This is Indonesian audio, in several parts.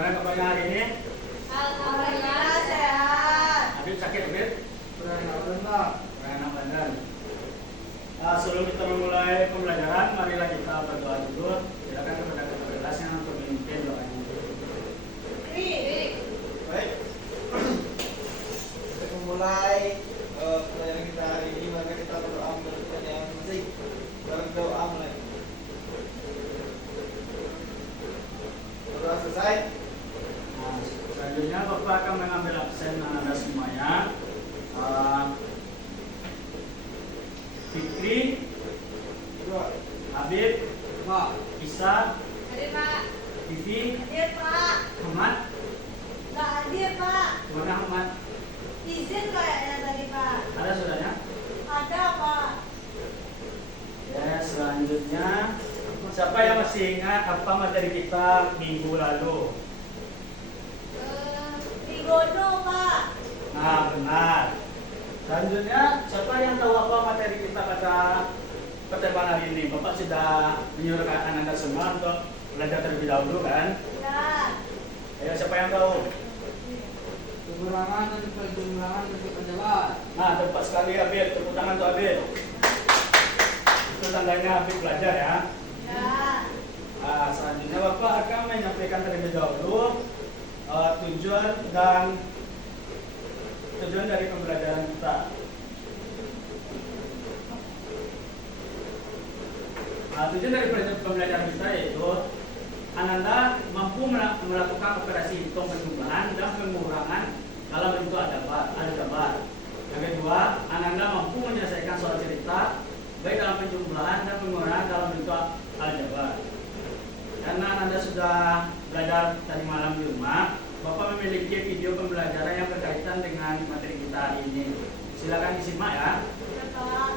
Gimana kabarnya hari ini? Alhamdulillah sehat. Habib sakit, Habib? Kurang enak badan. Sebelum kita memulai pembelajaran, marilah kita berdoa dulu. Silakan kepada ketua kelas yang untuk memimpin doanya. Baik. Untuk memulai pelajaran kita hari ini, maka kita berdoa menurut yang penting. Berdoa mulai. Berdoa selesai. Nah, selanjutnya Bapak akan mengambil absen Anda semuanya. Fikri, Dua. Habib, Pak. Isa, Hadir Pak. Vivi, Hadir Pak. Ahmad. Nggak hadir Pak. Mana Ahmad? Izin kayaknya tadi Pak. Ada saudaranya? Ada Pak. Ya, selanjutnya siapa yang masih ingat apa materi kita minggu lalu? Trigono Pak. Nah, benar. Selanjutnya, siapa yang tahu apa materi kita pada pertemuan hari ini? Bapak sudah menyuruhkan Anda semua untuk belajar terlebih dahulu kan? Ya. Ayo, siapa yang tahu? Pengurangan dan penjumlahan untuk penjelas. Nah, tepat sekali Habib. Tepuk tangan untuk Habib. Itu tandanya Habib belajar ya. Ya. Nah, selanjutnya Bapak akan menyampaikan terlebih dahulu tujuan dari pembelajaran kita. Nah, tujuan dari pembelajaran kita yaitu Anda mampu melakukan operasi hitung penjumlahan dan pengurangan dalam bentuk aljabar. Yang kedua, Anda mampu menyelesaikan soal cerita baik dalam penjumlahan dan pengurangan dalam bentuk aljabar. Karena Anda sudah belajar tadi malam di rumah, Bapak memiliki video pembelajaran yang berkaitan dengan materi kita hari ini. Silakan disimak ya. Ya Pak.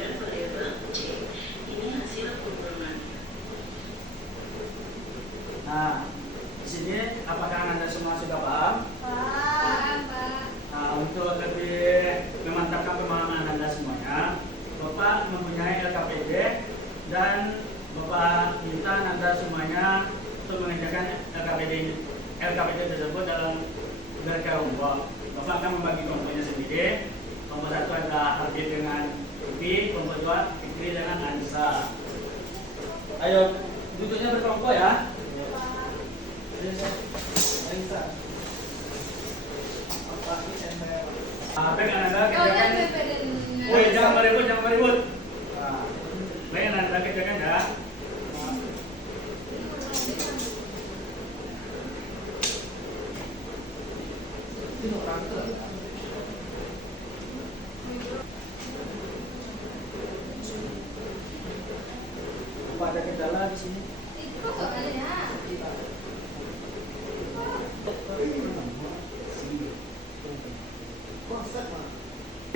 dan variabel C. Ini hasil kumpulan. Nah, di sini apakah Anda semua sudah paham? Paham. Nah, untuk lebih memantapkan pemahaman Anda semuanya, Bapak mempunyai LKPD dan Bapak minta Anda semuanya untuk mengerjakan LKPD tersebut dalam berbagai kelompok. Bapak akan membagi kelompoknya sendiri. Kelompok satu adalah Habib dengan Ibi, kelompok dua Fikri dengan Anissa. Ayo, duduknya berkelompok ya. Anissa. Apa ini Baik, Anda kerjakan. Oh ya, jangan meribut. Nah, baik, Anda kerjakan ya. Apa ada kendala di sini?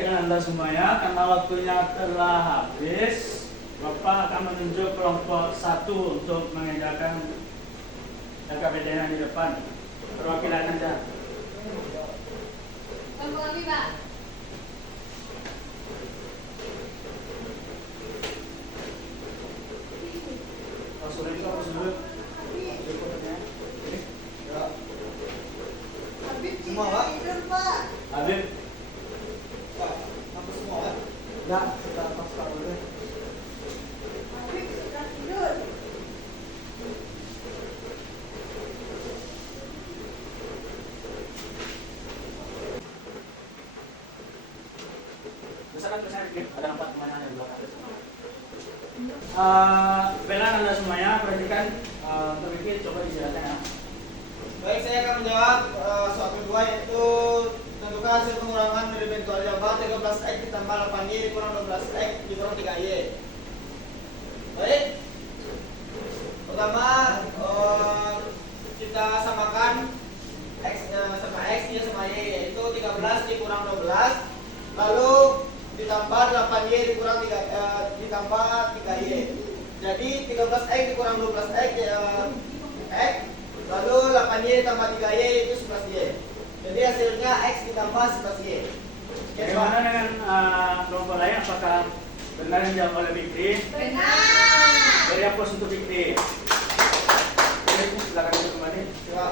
Anda semuanya, karena waktunya telah habis, Bapak akan menunjuk kelompok satu untuk mengerjakan LKPD yang di depan. Perwakilan Anda. Sulit kok, sulit. Semua, Pak? Tidur, Pak. Habib, Pak, apa semua kan? enggak, kita pas dulu. Habib sudah tidur. Misalkan ada 4 pertanyaan yang belakang. Bela Anda semuanya, perhatikan untuk bikin coba dijelaskan ya. Baik, saya akan menjawab soal kedua, yaitu tentukan hasil pengurangan dari bentuk aljabar 13x ditambah 8y dikurang 12x dikurang 3y. Baik, pertama kita samakan x sama x, y sama y, yaitu 13 dikurang 12, lalu ditambah 8y dikurang 3y. Jadi 13x dikurang 12x x, lalu 8y ditambah 3y itu 11y. Jadi hasilnya x ditambah 11y. Bagaimana dengan kelompok lain? Apakah benar yang dijawab oleh Fikri? Benar. Beri aplaus untuk Fikri. Baik, silakan duduk kembali. Ya.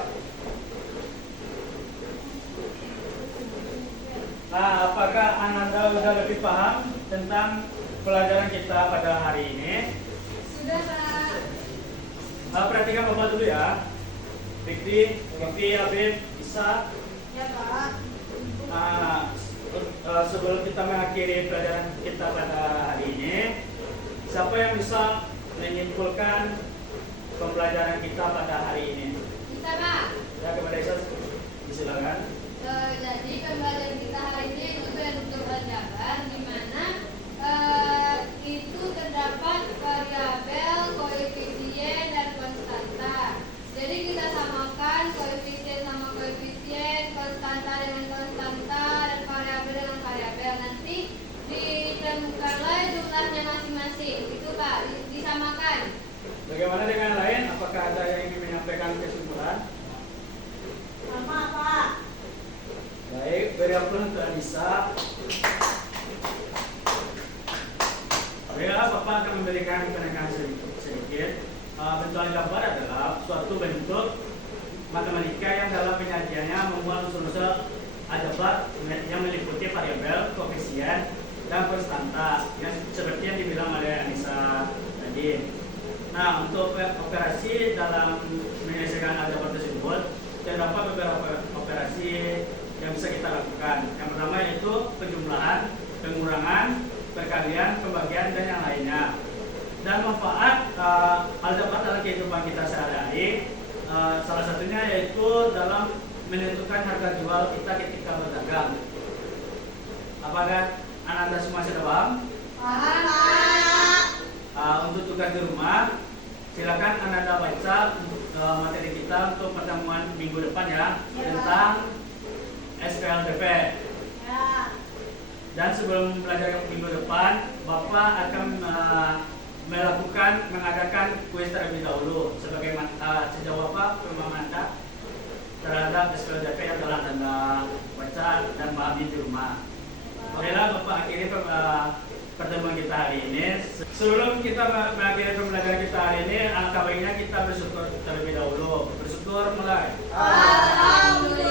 Nah, apakah Anda sudah lebih paham tentang pelajaran kita pada hari ini? Sudah, Pak. Perhatikan Bapak dulu ya. Fikri, Habib, Isa. Ya, Pak. Sebelum kita mengakhiri pelajaran kita pada hari ini, siapa yang bisa menyimpulkan pembelajaran kita pada hari ini? Bisa, Pak. Ya, kepada Isa, silakan. Jadi pembelajaran kita hari ini untuk aljabar, di mana itu terdapat variabel, koefisien, dan konstanta. Jadi kita samakan koefisien sama koefisien, konstanta dengan konstanta, dan variabel dengan variabel. Nanti ditemukanlah jumlahnya masing-masing. Itu, Pak, disamakan. Bagaimana dengan lain? Apakah ada yang ingin menyampaikan kesimpulan? Sama, Pak. Baik, beri aplaus untuk Anissa. Ya, Bapak akan memberikan penekangan sedikit. Bentuk aljabar adalah suatu bentuk matematika yang dalam penyajiannya memuat unsur-unsur aljabar yang meliputi variabel, koefisien, dan konstanta yang seperti yang dibilang oleh Anissa tadi. Nah, untuk operasi dalam menyelesaikan aljabar tersebut terdapat beberapa operasi yang bisa kita lakukan. Yang pertama yaitu penjumlahan, pengurangan, perkalian, pembagian, dan yang lainnya. Dan manfaat aljabar dalam kehidupan kita sehari-hari, salah satunya yaitu dalam menentukan harga jual kita ketika berdagang. Apakah Anda semua sudah paham? Paham, Pak. Untuk tugas di rumah, silakan Anda baca materi kita untuk pertemuan minggu depan ya, Ya, tentang SPLDP. Ya. Dan sebelum belajar yang minggu depan, Bapak akan mengadakan kuis terlebih dahulu sebagai sejauh apa pemahaman Anda terhadap SPLJP yang telah Anda baca dan pahami di rumah. Baiklah, Bapak akhiri pertemuan kita hari ini. Sebelum kita mengakhiri pembelajaran kita hari ini, alangkah baiknya kita bersyukur terlebih dahulu. Bersyukur mulai. Alhamdulillah.